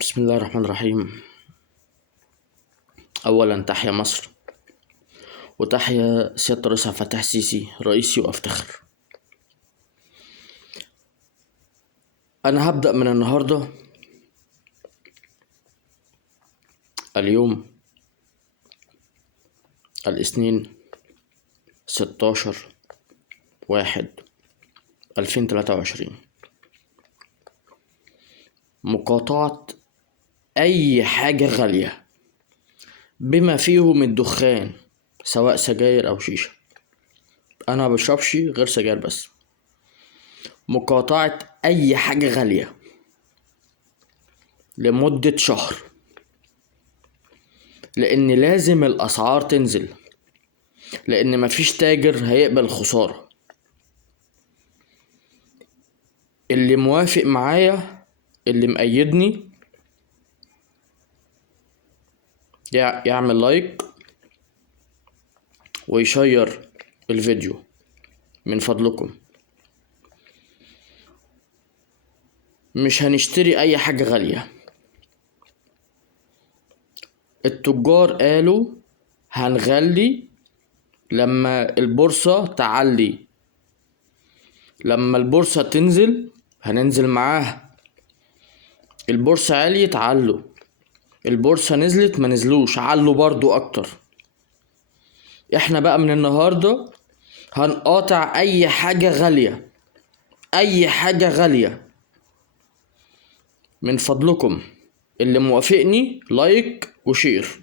بسم الله الرحمن الرحيم. أولا تحيا مصر، وتحيا سيادة الرئيس عبد الفتاح السيسي رئيسي وأفتخر. أنا هبدأ من النهاردة اليوم الاثنين 16/1/2023 مقاطعة أي حاجة غالية بما فيهم الدخان، سواء سجاير أو شيشة. أنا ما بشربش غير سجاير بس. مقاطعة أي حاجة غالية لمدة شهر، لأن لازم الأسعار تنزل، لأن مفيش تاجر هيقبل خسارة. اللي موافق معايا، اللي مأيدني، يعمل لايك ويشير الفيديو من فضلكم. مش هنشتري أي حاجة غالية. التجار قالوا هنغلي لما البورصة تعلي، لما البورصة تنزل هننزل معاها. البورصة عليت علوا، البورصة نزلت ما نزلوش علوا برضو أكتر. احنا بقى من النهاردة هنقاطع أي حاجة غالية، أي حاجة غالية. من فضلكم اللي موافقني لايك وشير.